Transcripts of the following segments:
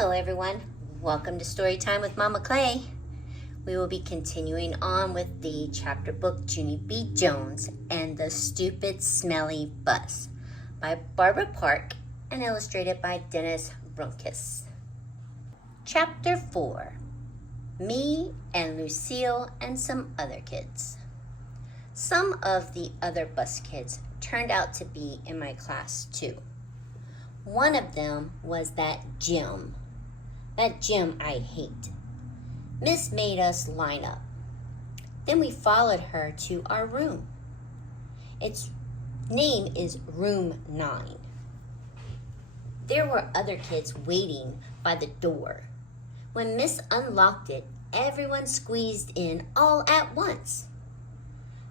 Hello everyone, welcome to Storytime with Mama Clay. We will be continuing on with the chapter book Junie B. Jones and the Stupid Smelly Bus by Barbara Park and illustrated by Denise Brunkus. Chapter 4, Me and Lucille and some other kids. Some of the other bus kids turned out to be in my class too. One of them was that Jim. That Jim I hate. Miss made us line up. Then we followed her to our room. Its name is Room 9. There were other kids waiting by the door. When Miss unlocked it, everyone squeezed in all at once.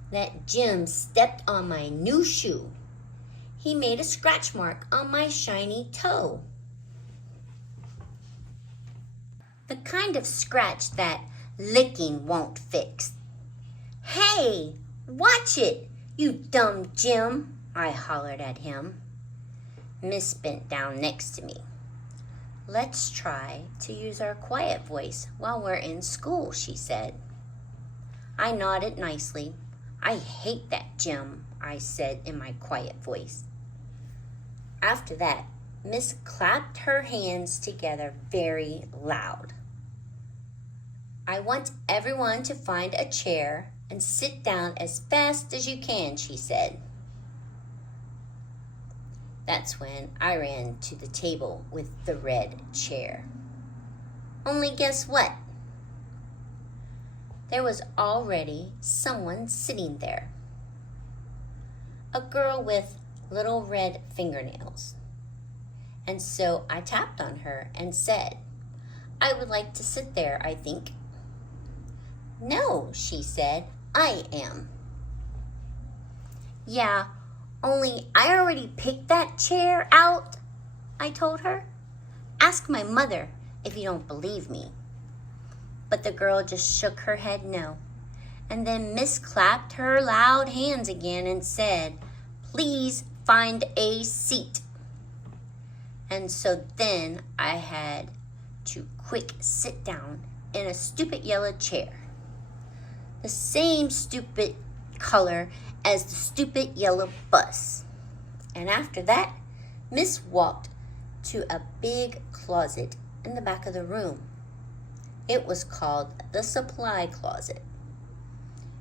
That Jim stepped on my new shoe. He made a scratch mark on my shiny toe. The kind of scratch that licking won't fix. Hey, watch it, you dumb Jim, I hollered at him. Miss bent down next to me. Let's try to use our quiet voice while we're in school, she said. I nodded nicely. I hate that Jim, I said in my quiet voice. After that, Miss clapped her hands together very loud. I want everyone to find a chair and sit down as fast as you can, she said. That's when I ran to the table with the red chair. Only guess what? There was already someone sitting there. A girl with little red fingernails. And so I tapped on her and said, I would like to sit there, I think. No, she said, I am. Yeah, only I already picked that chair out, I told her. Ask my mother if you don't believe me. But the girl just shook her head no. And then Miss clapped her loud hands again and said, please find a seat. And so then I had to quick sit down in a stupid yellow chair. The same stupid color as the stupid yellow bus. And after that, Miss walked to a big closet in the back of the room. It was called the supply closet.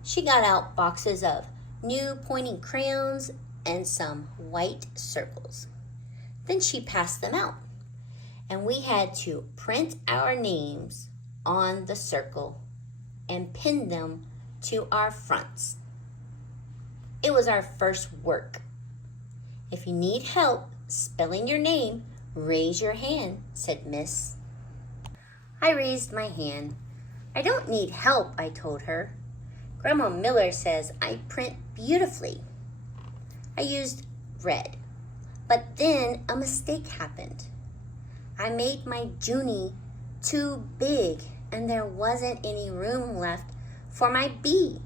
She got out boxes of new pointing crayons and some white circles. Then she passed them out, and we had to print our names on the circle and pin them to our fronts. It was our first work. If you need help spelling your name, raise your hand, said Miss. I raised my hand. I don't need help, I told her. Grandma Miller says I print beautifully. I used red, but then a mistake happened. I made my Junie too big and there wasn't any room left for my B.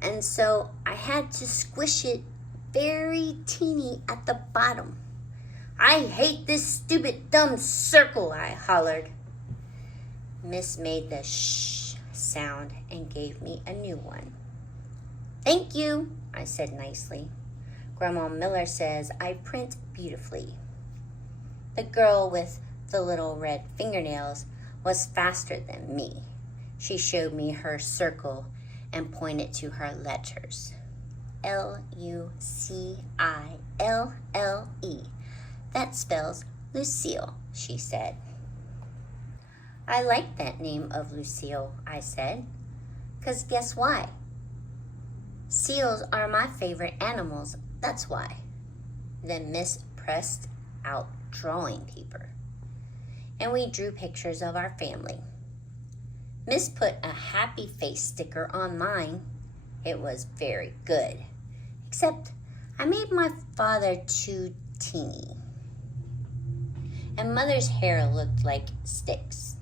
And so I had to squish it very teeny at the bottom. I hate this stupid dumb circle, I hollered. Miss made the shh sound and gave me a new one. Thank you, I said nicely. Grandma Miller says I print beautifully. The girl with the little red fingernails was faster than me. She showed me her circle and pointed to her letters. Lucille. That spells Lucille, she said. I like that name of Lucille, I said, 'cause guess why? Seals are my favorite animals, that's why. Then Miss pressed out drawing paper, and we drew pictures of our family. Miss put a happy face sticker on mine. It was very good, except I made my father too teeny, and Mother's hair looked like sticks.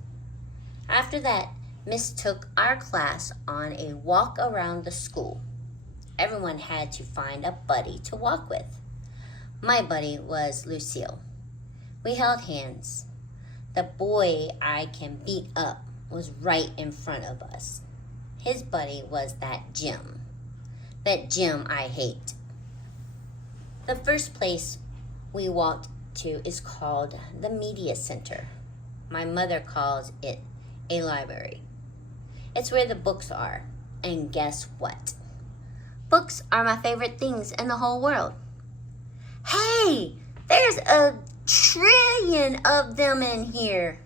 After that, Miss took our class on a walk around the school. Everyone had to find a buddy to walk with. My buddy was Lucille. We held hands. The boy I can beat up was right in front of us. His buddy was that Jim. That Jim I hate. The first place we walked to is called the Media Center. My mother calls it a library. It's where the books are. And guess what? Books are my favorite things in the whole world. Hey, there's a trillion of them in here.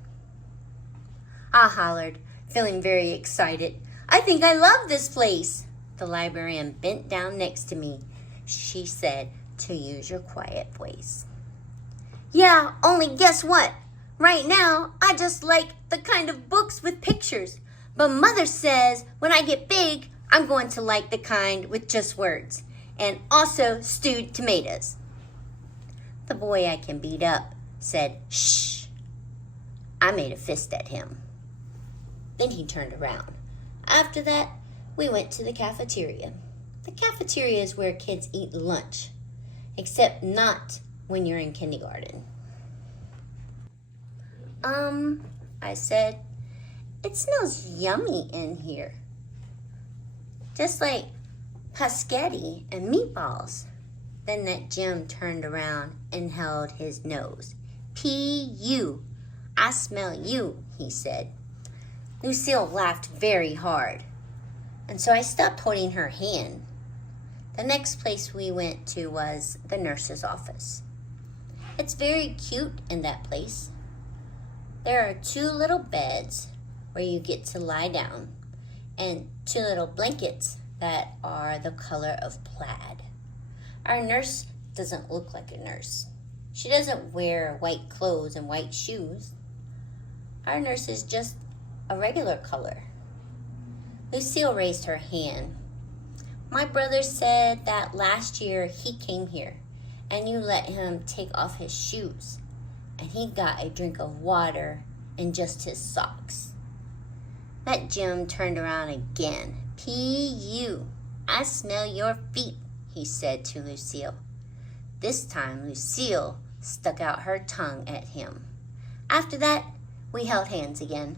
I hollered, feeling very excited. I think I love this place. The librarian bent down next to me. She said, to use your quiet voice. Yeah, only guess what? Right now, I just like the kind of books with pictures. But Mother says when I get big, I'm going to like the kind with just words. And also stewed tomatoes. The boy I can beat up said, shh. I made a fist at him. Then he turned around. After that, we went to the cafeteria. The cafeteria is where kids eat lunch, except not when you're in kindergarten. I said, it smells yummy in here. Just like paschetti and meatballs. Then that Jim turned around and held his nose. P.U. I smell you, he said. Lucille laughed very hard, and so I stopped holding her hand. The next place we went to was the nurse's office. It's very cute in that place. There are 2 little beds where you get to lie down, and 2 little blankets that are the color of plaid. Our nurse doesn't look like a nurse. She doesn't wear white clothes and white shoes. Our nurse is just a regular color. Lucille raised her hand. My brother said that last year he came here and you let him take off his shoes and he got a drink of water in just his socks. That Jim turned around again. P.U. I smell your feet, he said to Lucille. This time Lucille stuck out her tongue at him. After that, we held hands again.